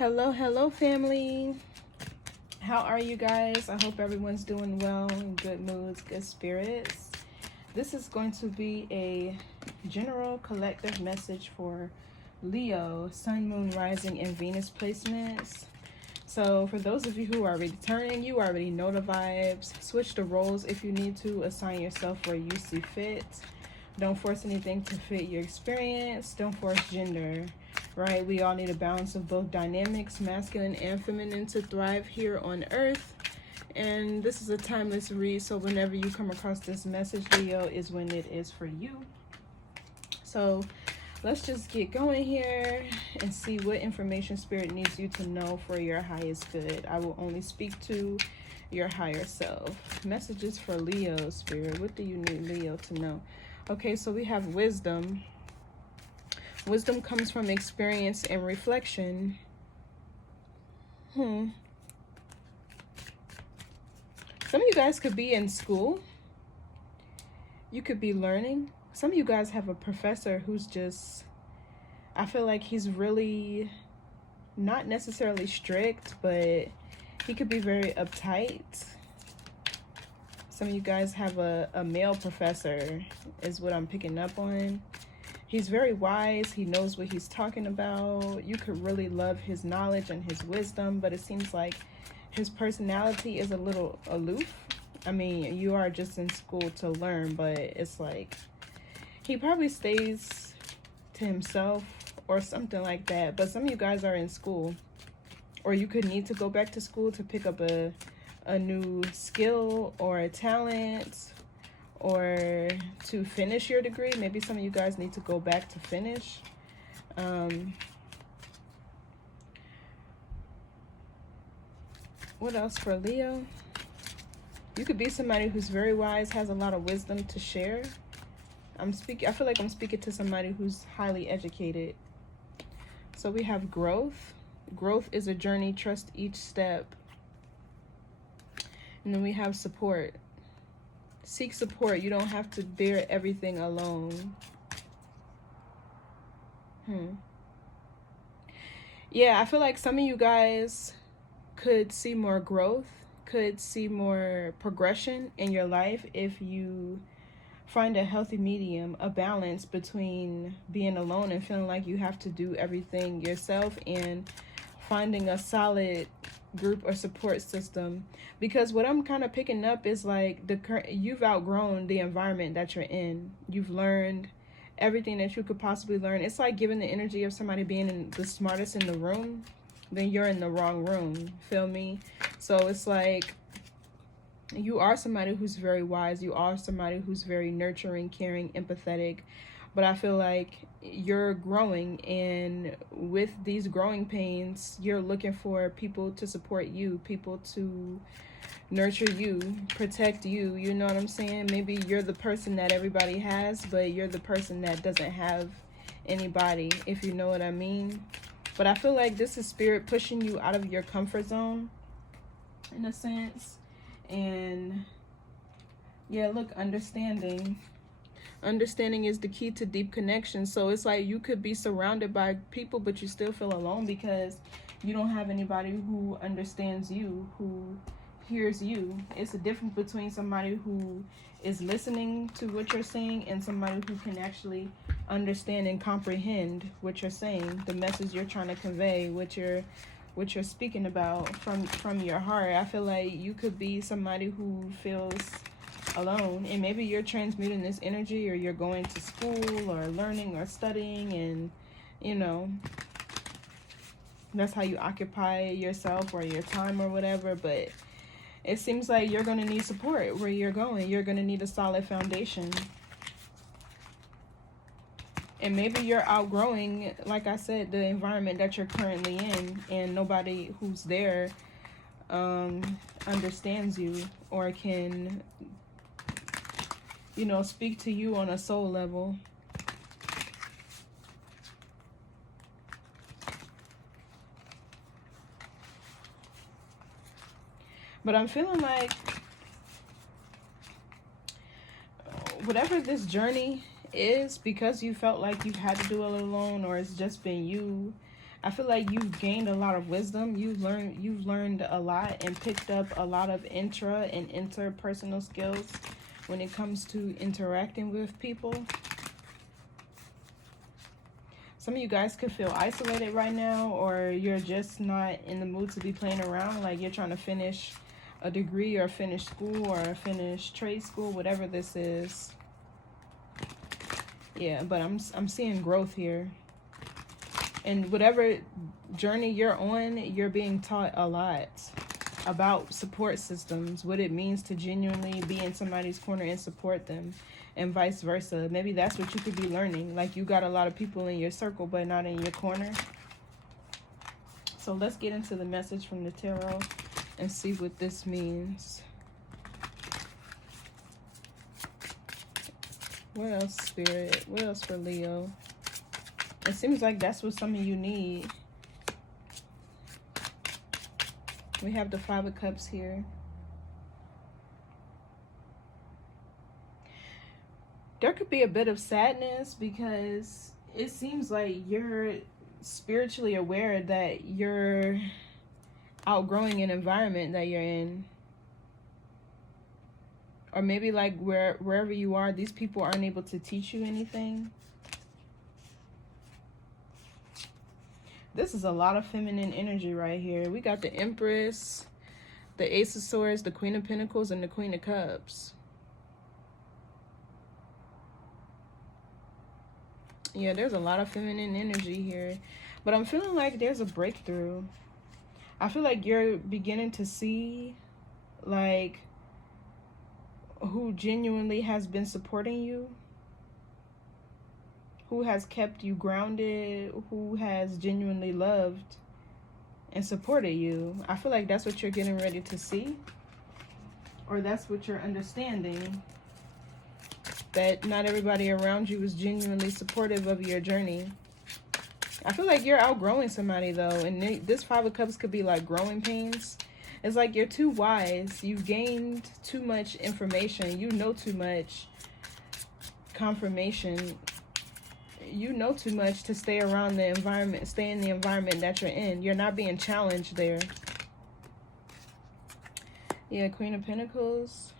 Hello family. How are you guys? I hope everyone's doing well, in good moods, good spirits. This is going to be a general collective message for Leo, Sun, Moon, Rising, and Venus placements. So for those of you who are returning, you already know the vibes. Switch the roles if you need to. Assign yourself where you see fit. Don't force anything to fit your experience. Don't force gender. Right? We all need a balance of both dynamics, masculine and feminine, to thrive here on earth. And this is a timeless read, so whenever you come across this message, Leo, is when it is for you. So let's just get going here and see what information Spirit needs you to know for your highest good. I will only speak to your higher self. Messages for Leo, Spirit. What do you need Leo to know? Okay, so we have wisdom. Wisdom comes from experience and reflection. Some of you guys could be in school. You could be learning. Some of you guys have a professor who's just, I feel like he's really not necessarily strict, but he could be very uptight. Some of you guys have a male professor, is what I'm picking up on. He's very wise. He knows what he's talking about. You could really love his knowledge and his wisdom, but it seems like his personality is a little aloof. I mean, you are just in school to learn, but it's like he probably stays to himself or something like that. But some of you guys are in school, or you could need to go back to school to pick up a new skill or a talent, or to finish your degree. Maybe some of you guys need to go back to finish. What else for Leo? You could be somebody who's very wise, has a lot of wisdom to share. I feel like I'm speaking to somebody who's highly educated. So we have growth. Growth is a journey. Trust each step. And then we have support. Seek support. You don't have to bear everything alone. Yeah, I feel like some of you guys could see more growth, could see more progression in your life if you find a healthy medium, a balance between being alone and feeling like you have to do everything yourself, and finding a solid group or support system. Because what I'm kind of picking up is like you've outgrown the environment that you're in. You've learned everything that you could possibly learn. It's like giving the energy of somebody being the smartest in the room, then you're in the wrong room. Feel me? So it's like you are somebody who's very wise. You are somebody who's very nurturing, caring, empathetic. But I feel like you're growing, and with these growing pains, you're looking for people to support you, people to nurture you, protect you. You know what I'm saying? Maybe you're the person that everybody has, but you're the person that doesn't have anybody, if you know what I mean. But I feel like this is Spirit pushing you out of your comfort zone, in a sense. And yeah, look, understanding is the key to deep connection. So it's like you could be surrounded by people, but you still feel alone because you don't have anybody who understands you, who hears you. It's a difference between somebody who is listening to what you're saying and somebody who can actually understand and comprehend what you're saying, the message you're trying to convey, what you're speaking about from your heart. I feel like you could be somebody who feels alone, and maybe you're transmuting this energy, or you're going to school or learning or studying, and you know, that's how you occupy yourself or your time or whatever. But it seems like you're going to need support where you're going. You're going to need a solid foundation. And maybe you're outgrowing, like I said, the environment that you're currently in, and nobody who's there understands you or can, you know, speak to you on a soul level. But I'm feeling like whatever this journey is, because you felt like you had to do it alone, or it's just been you, I feel like you've gained a lot of wisdom. You've learned a lot and picked up a lot of intra and interpersonal skills when it comes to interacting with people. Some of you guys could feel isolated right now, or you're just not in the mood to be playing around. Like you're trying to finish a degree or finish school or finish trade school, whatever this is. Yeah, but I'm seeing growth here. And whatever journey you're on, you're being taught a lot about support systems, what it means to genuinely be in somebody's corner and support them, and vice versa. Maybe that's what you could be learning. Like you got a lot of people in your circle, but not in your corner. So let's get into the message from the tarot and see what this means. What else, Spirit? What else for Leo? It seems like that's what some of you need. We have the Five of Cups here. There could be a bit of sadness because it seems like you're spiritually aware that you're outgrowing an environment that you're in. Or maybe like wherever you are, these people aren't able to teach you anything. This is a lot of feminine energy right here. We got the Empress, the Ace of Swords, the Queen of Pentacles, and the Queen of Cups. Yeah, there's a lot of feminine energy here. But I'm feeling like there's a breakthrough. I feel like you're beginning to see, like, who genuinely has been supporting you. Who has kept you grounded, who has genuinely loved and supported you. I feel like that's what you're getting ready to see. Or that's what you're understanding. That not everybody around you is genuinely supportive of your journey. I feel like you're outgrowing somebody though. And this Five of Cups could be like growing pains. It's like you're too wise. You've gained too much information. You know too much confirmation. You know too much to stay around the environment, stay in the environment that you're in. You're not being challenged there. Yeah, Queen of Pentacles.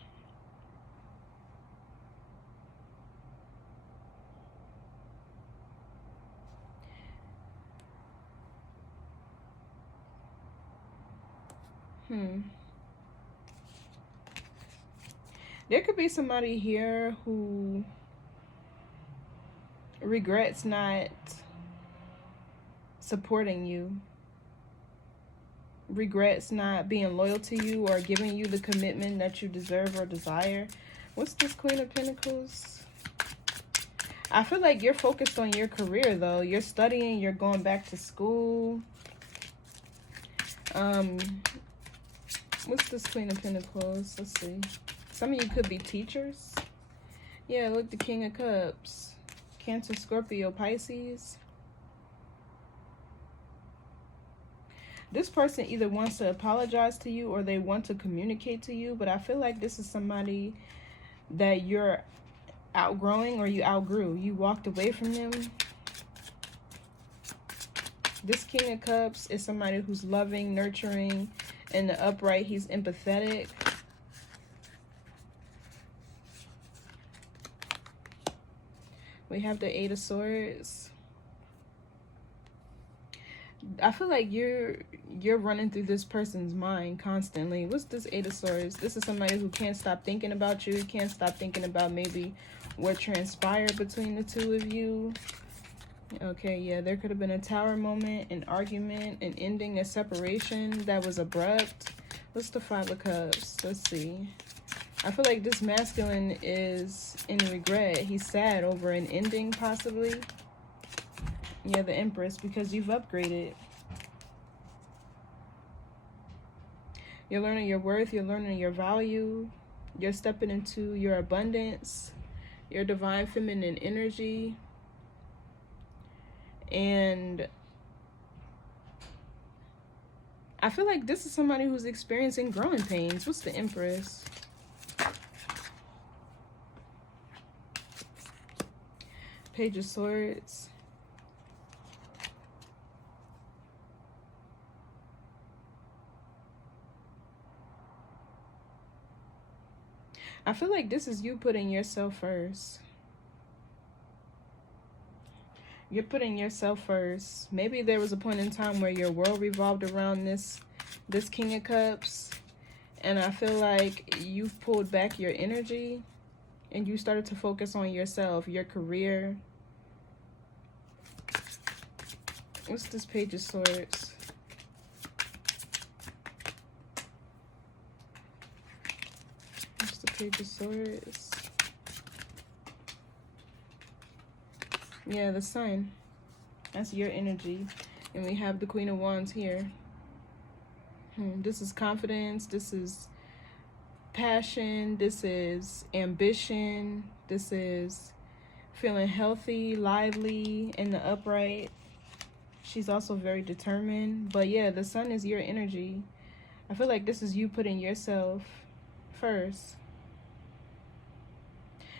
There could be somebody here who regrets not supporting you, regrets not being loyal to you or giving you the commitment that you deserve or desire. What's this Queen of Pentacles? I feel like you're focused on your career though. You're studying, you're going back to school. What's this Queen of Pentacles? Let's see. Some of you could be teachers. Yeah, look, the King of Cups. Cancer, Scorpio, Pisces. This person either wants to apologize to you or they want to communicate to you, but I feel like this is somebody that you're outgrowing or you outgrew. You walked away from them. This King of Cups is somebody who's loving, nurturing, and the upright, he's empathetic. We have the Eight of Swords. I feel like you're running through this person's mind constantly. What's this Eight of Swords? This is somebody who can't stop thinking about you, can't stop thinking about maybe what transpired between the two of you. Okay, yeah, there could have been a tower moment, an argument, an ending, a separation that was abrupt. What's the Five of Cups? Let's see. I feel like this masculine is in regret. He's sad over an ending, possibly. Yeah, the Empress, because you've upgraded. You're learning your worth. You're learning your value. You're stepping into your abundance, your divine feminine energy. And I feel like this is somebody who's experiencing growing pains. What's the Empress? Page of Swords. I feel like this is you putting yourself first. You're putting yourself first. Maybe there was a point in time where your world revolved around this King of Cups. And I feel like you've pulled back your energy and you started to focus on yourself, your career. What's this Page of Swords? What's the Page of Swords? Yeah, the Sun. That's your energy. And we have the Queen of Wands here. This is confidence. This is passion. This is ambition. This is feeling healthy, lively, in the upright. She's also very determined. But yeah, the Sun is your energy. I feel like this is you putting yourself first.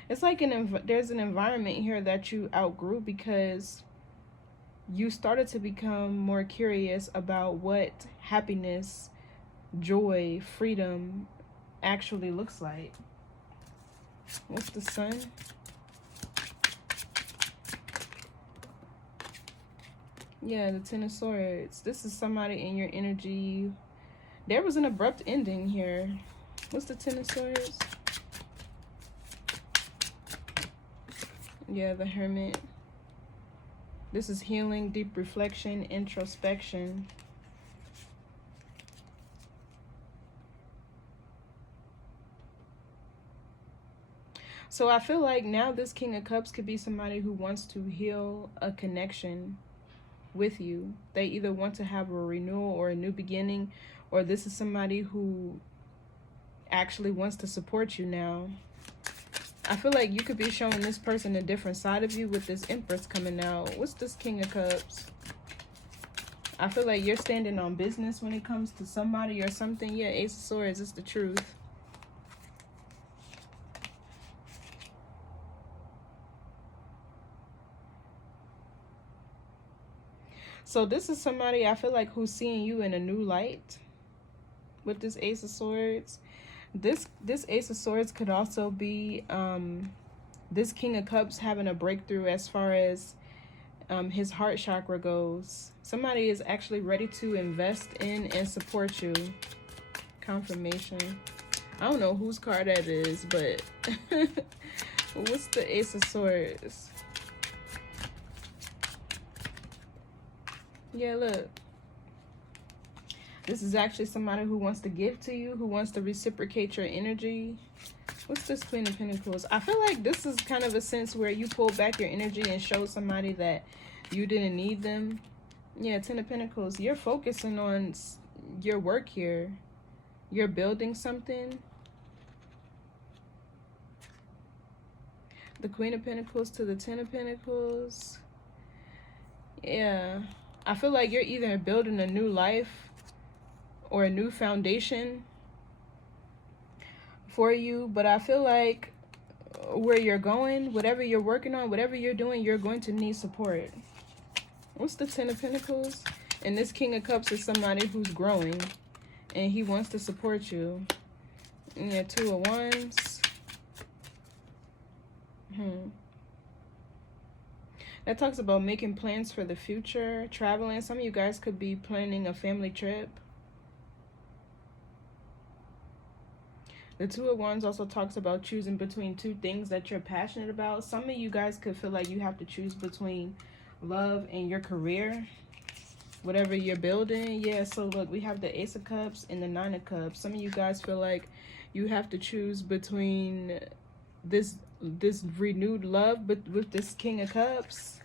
It's like there's an environment here that you outgrew because you started to become more curious about what happiness, joy, freedom actually looks like. What's the Sun? Yeah, the Ten of Swords. This is somebody in your energy. There was an abrupt ending here. What's the Ten of Swords? Yeah, the Hermit. This is healing, deep reflection, introspection. So I feel like now this King of Cups could be somebody who wants to heal a connection with you. They either want to have a renewal or a new beginning, or this is somebody who actually wants to support you now. I feel like you could be showing this person a different side of you with this Empress coming out. What's this King of Cups? I feel like you're standing on business when it comes to somebody or something. Yeah, Ace of Swords, it's the truth. So this is somebody I feel like who's seeing you in a new light with this Ace of Swords. This Ace of Swords could also be this King of Cups having a breakthrough as far as his heart chakra goes. Somebody is actually ready to invest in and support you. Confirmation. I don't know whose card that is, but what's the Ace of Swords? Yeah, look. This is actually somebody who wants to give to you, who wants to reciprocate your energy. What's this Queen of Pentacles? I feel like this is kind of a sense where you pull back your energy and show somebody that you didn't need them. Yeah, Ten of Pentacles. You're focusing on your work here. You're building something. The Queen of Pentacles to the Ten of Pentacles. Yeah. I feel like you're either building a new life or a new foundation for you, but I feel like where you're going, whatever you're working on, whatever you're doing, you're going to need support. What's the Ten of Pentacles? And this King of Cups is somebody who's growing and he wants to support you. And yeah, Two of Wands. That talks about making plans for the future, traveling. Some of you guys could be planning a family trip. The Two of Wands also talks about choosing between two things that you're passionate about. Some of you guys could feel like you have to choose between love and your career, whatever you're building. Yeah, so look, we have the Ace of Cups and the Nine of Cups. Some of you guys feel like you have to choose between this renewed love but with this King of Cups,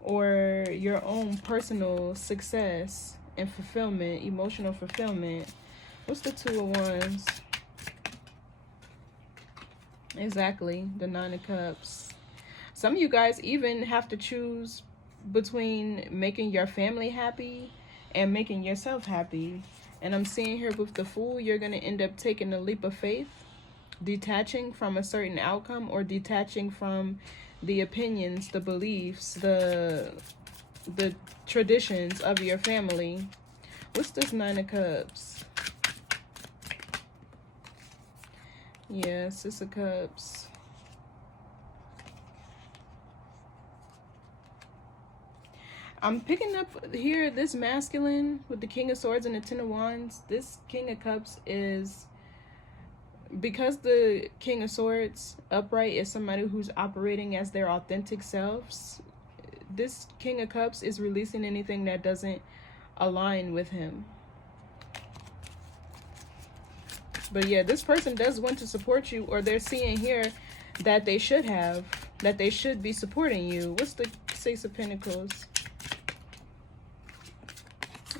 or your own personal success and fulfillment, emotional fulfillment. What's the Two of Wands? Exactly, the Nine of Cups. Some of you guys even have to choose between making your family happy and making yourself happy. And I'm seeing here with the Fool, you're going to end up taking a leap of faith, detaching from a certain outcome, or detaching from the opinions, the beliefs, the traditions of your family. What's this Nine of Cups? Yeah, Six of Cups. I'm picking up here this masculine with the King of Swords and the Ten of Wands. This King of Cups is, because the King of Swords upright is somebody who's operating as their authentic selves. This King of Cups is releasing anything that doesn't align with him. But yeah, this person does want to support you, or they're seeing here that they should have, that they should be supporting you. What's the Six of Pentacles?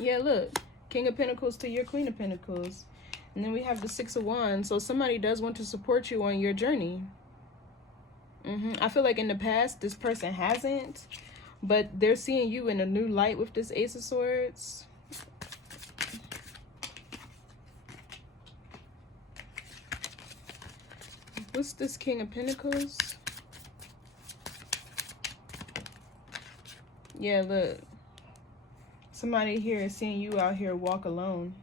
Yeah, look. King of Pentacles to your Queen of Pentacles. And then we have the Six of Wands. So somebody does want to support you on your journey. I feel like in the past, this person hasn't. But they're seeing you in a new light with this Ace of Swords. What's this King of Pentacles? Yeah, look. Somebody here is seeing you out here walk alone.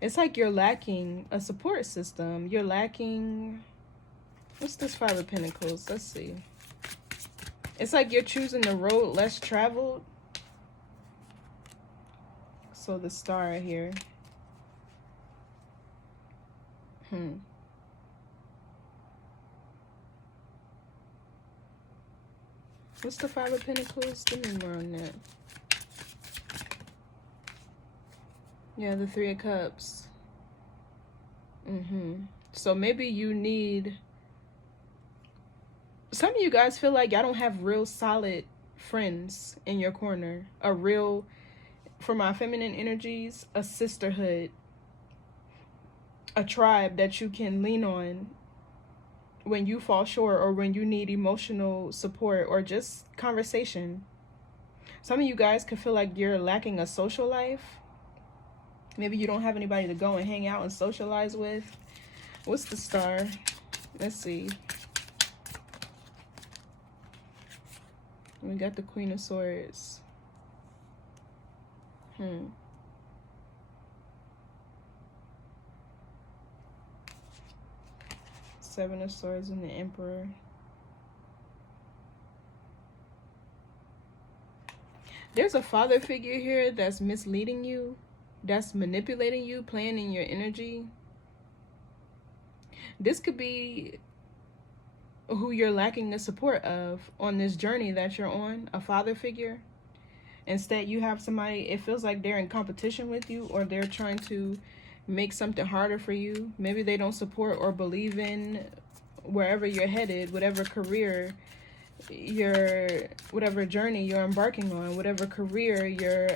It's like you're lacking a support system. You're lacking... What's this Five of Pentacles? Let's see. It's like you're choosing the road less traveled. So the Star here. What's the Five of Pentacles? Give me more on that. Yeah, the Three of Cups. So maybe you need... Some of you guys feel like y'all don't have real solid friends in your corner. A real, for my feminine energies, a sisterhood. A tribe that you can lean on when you fall short, or when you need emotional support, or just conversation. Some of you guys could feel like you're lacking a social life. Maybe you don't have anybody to go and hang out and socialize with. What's the Star? Let's see. We got the Queen of Swords. Seven of Swords and the Emperor. There's a father figure here that's misleading you, that's manipulating you, playing in your energy. This could be who you're lacking the support of on this journey that you're on, a father figure. Instead, you have somebody, it feels like they're in competition with you, or they're trying to make something harder for you. Maybe they don't support or believe in wherever you're headed, whatever career whatever journey you're embarking on, whatever career you're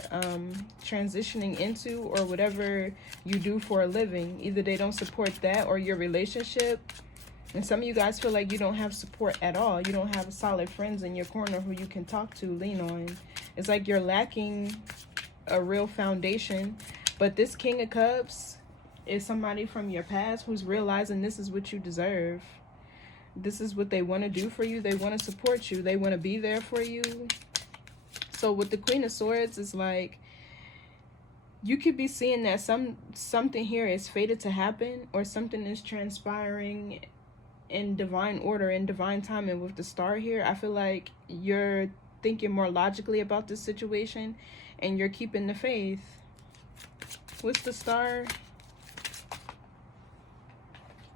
transitioning into, or whatever you do for a living. Either they don't support that or your relationship. And some of you guys feel like you don't have support at all. You don't have solid friends in your corner who you can talk to, lean on. It's like you're lacking a real foundation. But this King of Cups is somebody from your past who's realizing this is what you deserve. This is what they want to do for you. They want to support you. They want to be there for you. So with the Queen of Swords, it's like you could be seeing that something here is fated to happen, or something is transpiring in divine order, in divine timing. With the Star here, I feel like you're thinking more logically about this situation, and you're keeping the faith. What's the Star?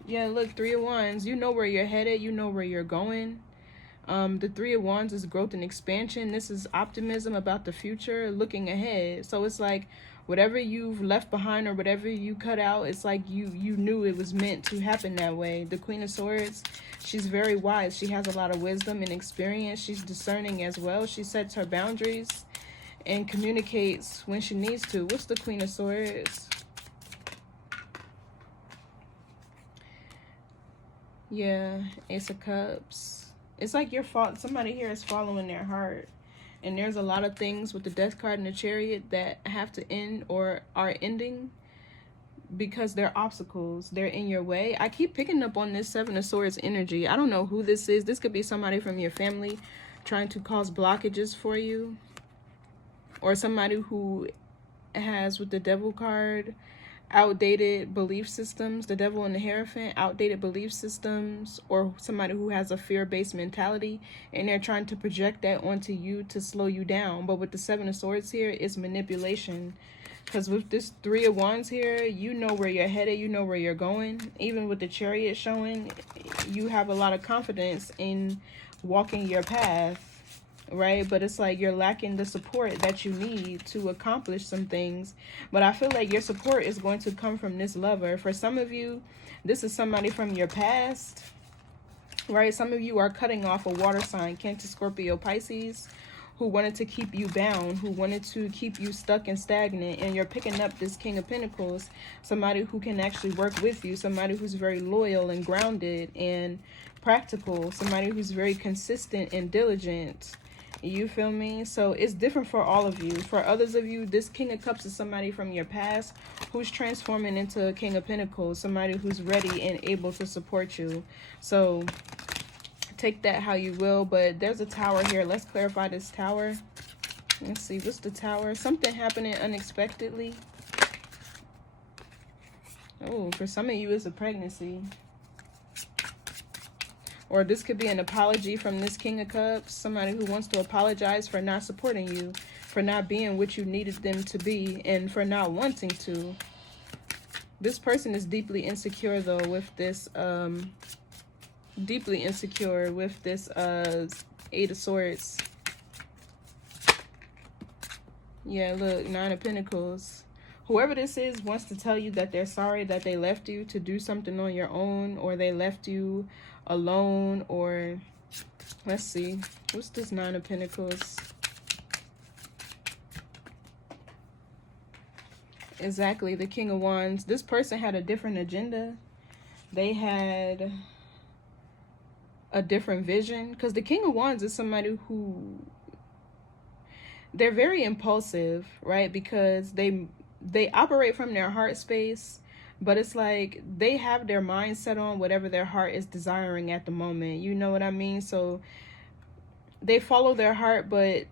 Yeah, look, Three of Wands. You know where you're headed. You know where you're going. The Three of Wands is growth and expansion. This is optimism about the future, looking ahead. So it's like whatever you've left behind or whatever you cut out, it's like you knew it was meant to happen that way. The Queen of Swords, she's very wise. She has a lot of wisdom and experience. She's discerning as well. She sets her boundaries and communicates when she needs to. What's the Queen of Swords? Yeah, Ace of Cups. It's like somebody here is following their heart. And there's a lot of things with the Death card and the Chariot that have to end or are ending because they're obstacles. They're in your way. I keep picking up on this Seven of Swords energy. I don't know who this is. This could be somebody from your family trying to cause blockages for you. Or somebody who has, with the Devil card, outdated belief systems, the devil and the Hierophant, outdated belief systems, or somebody who has a fear-based mentality, and they're trying to project that onto you to slow you down. But with the Seven of Swords here, it's manipulation. Because with this Three of Wands here, you know where you're headed, you know where you're going. Even with the Chariot showing, you have a lot of confidence in walking your path, right? But it's like you're lacking the support that you need to accomplish some things. But I feel like your support is going to come from this lover. For some of you, this is somebody from your past, right? Some of you are cutting off a water sign, Cancer, Scorpio, Pisces, who wanted to keep you bound, who wanted to keep you stuck and stagnant, and you're picking up this King of Pentacles, somebody who can actually work with you, somebody who's very loyal and grounded and practical, somebody who's very consistent and diligent. You feel me? So it's different for all of you. For others of you, this King of Cups is somebody from your past who's transforming into a King of Pentacles, somebody who's ready and able to support you. So take that how you will, but there's a tower here. Let's clarify this tower. Let's see, what's the tower? Something happening unexpectedly. Oh, for some of you, it's a pregnancy. Or this could be an apology from this King of Cups. Somebody who wants to apologize for not supporting you, for not being what you needed them to be, and for not wanting to. This person is deeply insecure, though, with this... deeply insecure with this Eight of Swords. Yeah, look, Nine of Pentacles. Whoever this is wants to tell you that they're sorry that they left you to do something on your own, or they left you alone, or let's see, what's this Nine of Pentacles? Exactly, the King of Wands. This person had a different agenda. They had a different vision, because the King of Wands is somebody who, they're very impulsive, right? Because they operate from their heart space, but it's like they have their mind set on whatever their heart is desiring at the moment. You know what I mean? So they follow their heart, but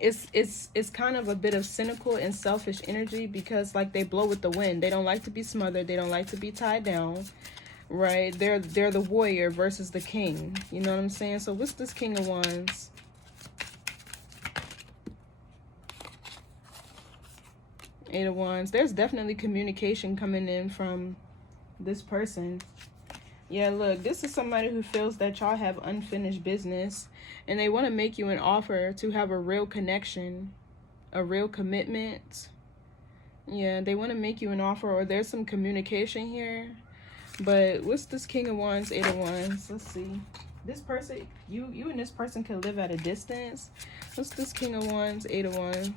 it's kind of a bit of cynical and selfish energy, because like they blow with the wind. They don't like to be smothered. They don't like to be tied down. Right, they're the warrior versus the king. You know what I'm saying? So what's this King of Wands? Eight of Wands. There's definitely communication coming in from this person. Yeah, look, this is somebody who feels that y'all have unfinished business, and they want to make you an offer to have a real connection, a real commitment. Yeah, they want to make you an offer, or there's some communication here. But what's this King of Wands, Eight of Wands? Let's see. This person, you and this person can live at a distance. What's this King of Wands, Eight of Wands?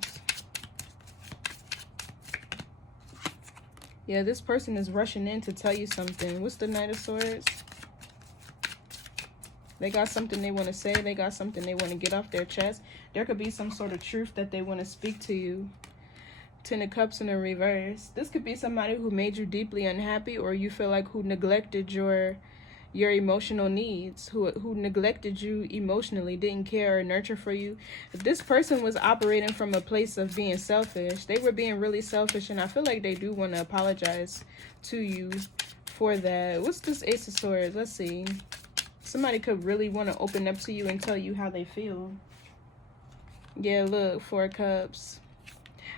Yeah, this person is rushing in to tell you something. What's the Knight of Swords? They got something they want to say. They got something they want to get off their chest. There could be some sort of truth that they want to speak to you. Ten of Cups in the reverse. This could be somebody who made you deeply unhappy, or you feel like who neglected your emotional needs, who neglected you emotionally, didn't care or nurture for you. If this person was operating from a place of being selfish, they were being really selfish, and I feel like they do want to apologize to you for that. What's this Ace of Swords? Let's see. Somebody could really want to open up to you and tell you how they feel. Yeah, look, Four of Cups.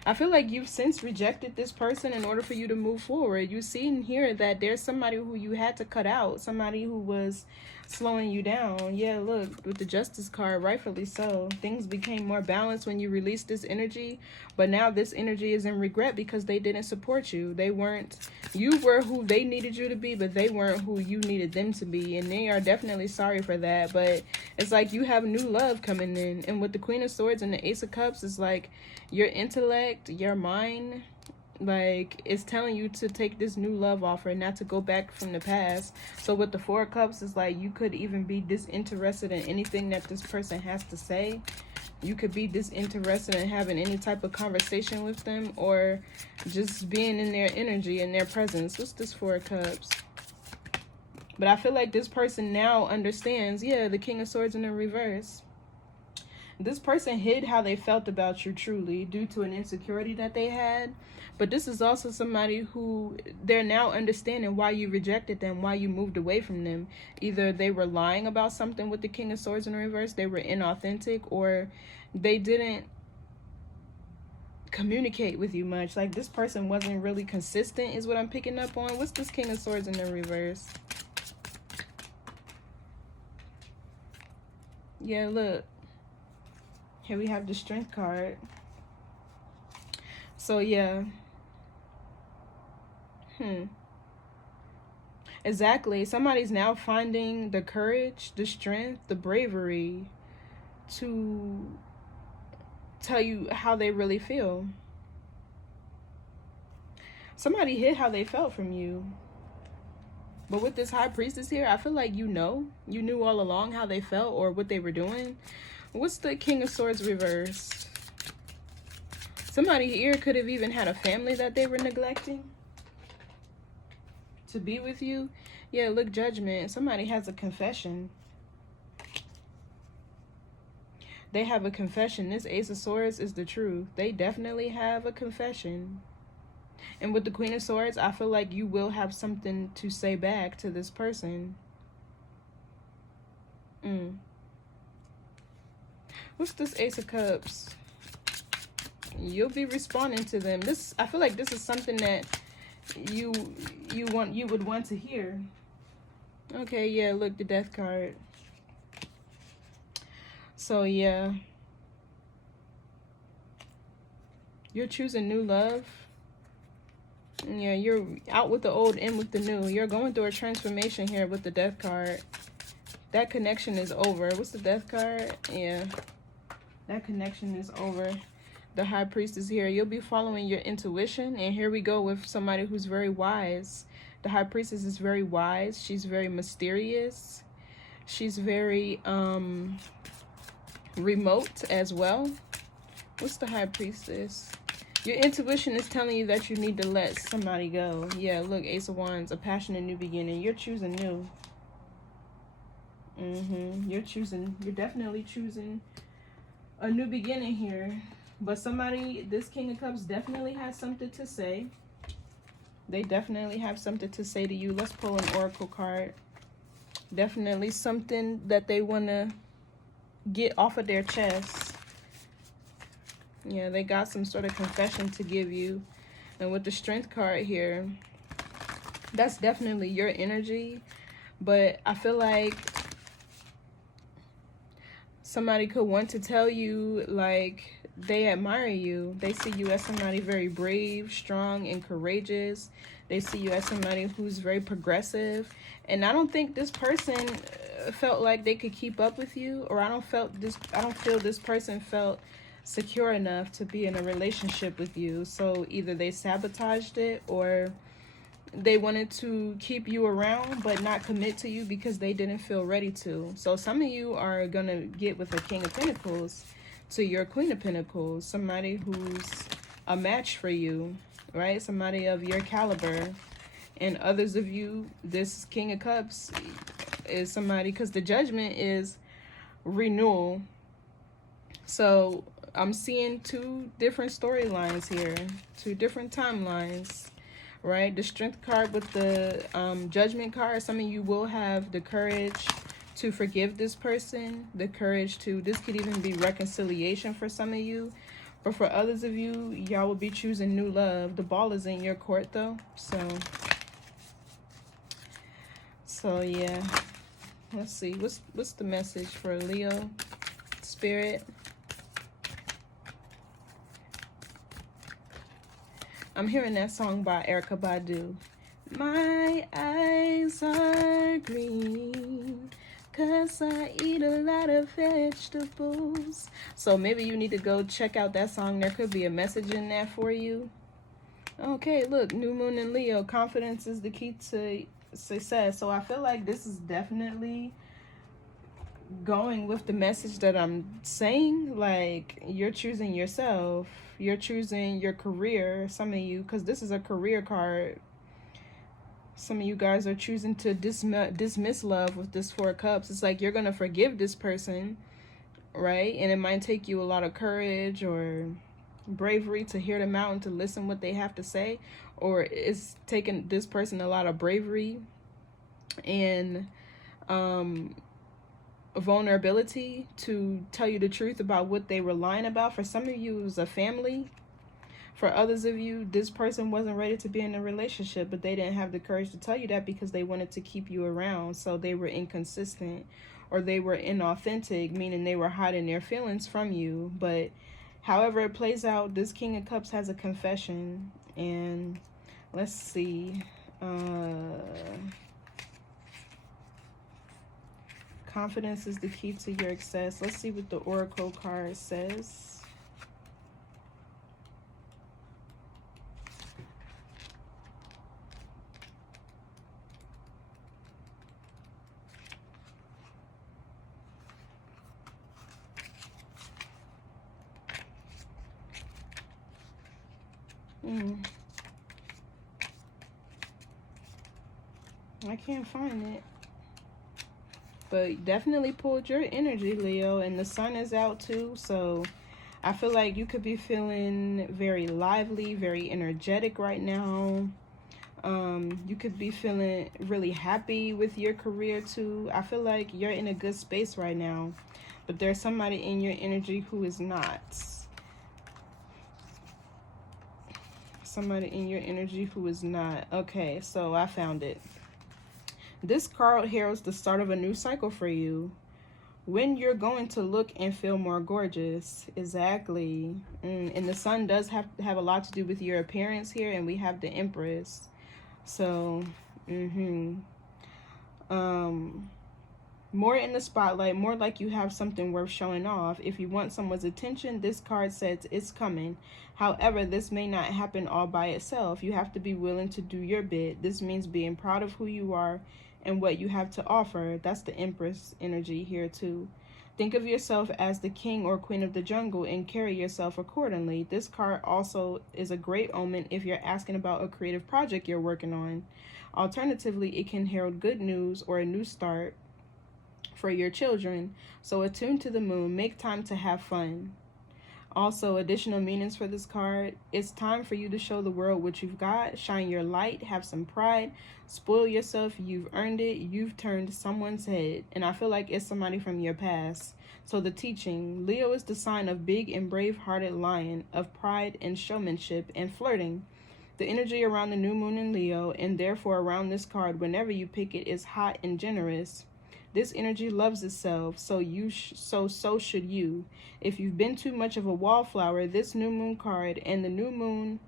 I feel like you've since rejected this person in order for you to move forward. You've seen here that there's somebody who you had to cut out, somebody who was slowing you down. Yeah, look, with the Justice card, rightfully so. Things became more balanced when you released this energy, but now this energy is in regret because they didn't support you. They weren't, you were who they needed you to be, but they weren't who you needed them to be, and they are definitely sorry for that. But it's like you have new love coming in, and with the Queen of Swords and the Ace of Cups, it's like your intellect, your mind, like, it's telling you to take this new love offer, not to go back from the past. So with the Four of Cups, it's like you could even be disinterested in anything that this person has to say. You could be disinterested in having any type of conversation with them, or just being in their energy and their presence. What's this Four of Cups? But I feel like this person now understands, yeah, the King of Swords in the reverse. This person hid how they felt about you truly due to an insecurity that they had. But this is also somebody who they're now understanding why you rejected them, why you moved away from them. Either they were lying about something with the King of Swords in reverse, they were inauthentic, or they didn't communicate with you much. Like, this person wasn't really consistent is what I'm picking up on. What's this King of Swords in the reverse? Yeah, look. Here we have the Strength card. So, yeah. Exactly. Somebody's now finding the courage, the strength, the bravery to tell you how they really feel. Somebody hid how they felt from you. But with this High Priestess here, I feel like you knew all along how they felt or what they were doing. What's the King of Swords reverse? Somebody here could have even had a family that they were neglecting to be with you. Yeah, look, Judgment. Somebody has a confession. They have a confession. This Ace of Swords is the truth. They definitely have a confession. And with the Queen of Swords, I feel like you will have something to say back to this person. What's this Ace of Cups? You'll be responding to them. This, I feel like this is something that you would want to hear. Okay, yeah, look, the Death card. So yeah, you're choosing new love. Yeah, you're out with the old, in with the new. You're going through a transformation here with the Death card. That connection is over. What's the Death card? Yeah, that connection is over. The High Priestess here. You'll be following your intuition. And here we go with somebody who's very wise. The High Priestess is very wise. She's very mysterious. She's very remote as well. What's the High Priestess? Your intuition is telling you that you need to let somebody go. Yeah, look, Ace of Wands, a passionate new beginning. You're choosing new. You're definitely choosing a new beginning here. But somebody, this King of Cups definitely has something to say. They definitely have something to say to you. Let's pull an Oracle card. Definitely something that they want to get off of their chest. Yeah, they got some sort of confession to give you. And with the Strength card here, that's definitely your energy. But I feel like somebody could want to tell you, like, they admire you. They see you as somebody very brave, strong, and courageous. They see you as somebody who's very progressive. And I don't think this person felt like they could keep up with you, or I don't feel this person felt secure enough to be in a relationship with you. So either they sabotaged it, or they wanted to keep you around but not commit to you because they didn't feel ready to. So some of you are gonna get with a King of Pentacles to your Queen of Pentacles, somebody who's a match for you, right? Somebody of your caliber. And others of you, this King of Cups is somebody, because the Judgment is renewal. So I'm seeing two different storylines here, two different timelines, right? The Strength card with the Judgment card. Some of you will have the courage to forgive this person, the courage to, this could even be reconciliation for some of you. But for others of you, y'all will be choosing new love. The ball is in your court though. So yeah. Let's see. What's the message for Leo? Spirit. I'm hearing that song by Erykah Badu. My eyes are green 'cause I eat a lot of vegetables. So maybe you need to go check out that song. There could be a message in there for you. Okay, look, new moon in Leo. Confidence is the key to success. So I feel like this is definitely going with the message that I'm saying. Like, you're choosing yourself. You're choosing your career. Some of you, because this is a career card. Some of you guys are choosing to dismiss love with this Four of Cups. It's like you're going to forgive this person, right? And it might take you a lot of courage or bravery to hear them out and to listen what they have to say, or it's taking this person a lot of bravery and vulnerability to tell you the truth about what they were lying about. For some of you, it was a family. For others of you, this person wasn't ready to be in a relationship, but they didn't have the courage to tell you that because they wanted to keep you around. So they were inconsistent, or they were inauthentic, meaning they were hiding their feelings from you. But however it plays out, this King of Cups has a confession. And let's see. Confidence is the key to your success. Let's see what the Oracle card says. I can't find it. But definitely pulled your energy, Leo. And the sun is out too. So I feel like you could be feeling very lively, very energetic right now. You could be feeling really happy with your career too. I feel like you're in a good space right now. But there's somebody in your energy who is not. Somebody in your energy who is not. Okay, so I found it. This card heralds the start of a new cycle for you. When you're going to look and feel more gorgeous. Exactly. And the sun does have a lot to do with your appearance here. And we have the Empress. So, more in the spotlight, more like you have something worth showing off. If you want someone's attention, this card says it's coming. However, this may not happen all by itself. You have to be willing to do your bit. This means being proud of who you are and what you have to offer. That's the Empress energy here too. Think of yourself as the king or queen of the jungle and carry yourself accordingly. This card also is a great omen if you're asking about a creative project you're working on. Alternatively, it can herald good news or a new start for your children. So attune to the moon. Make time to have fun. Also, additional meanings for this card. It's time for you to show the world what you've got. Shine your light. Have some pride. Spoil yourself. You've earned it. You've turned someone's head. And I feel like it's somebody from your past. So the teaching. Leo is the sign of big and brave-hearted lion, of pride and showmanship and flirting. The energy around the new moon in Leo, and therefore around this card, whenever you pick it, is hot and generous. This energy loves itself, so so should you. If you've been too much of a wallflower, this new moon card and the new moon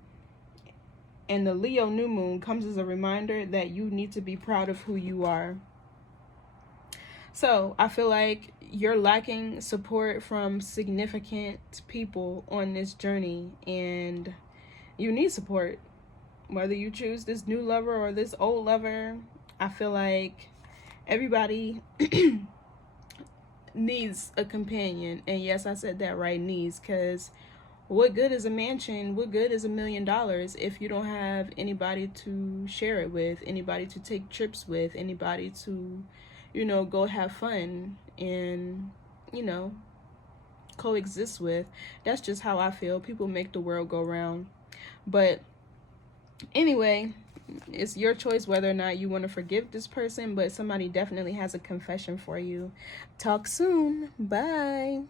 and the Leo new moon comes as a reminder that you need to be proud of who you are. So I feel like you're lacking support from significant people on this journey, and you need support. Whether you choose this new lover or this old lover, I feel like everybody needs a companion. And yes, I said that right, needs, because what good is a mansion? What good is $1 million if you don't have anybody to share it with, anybody to take trips with, anybody to, go have fun and, coexist with? That's just how I feel. People make the world go round. But anyway, it's your choice whether or not you want to forgive this person, but somebody definitely has a confession for you. Talk soon. Bye.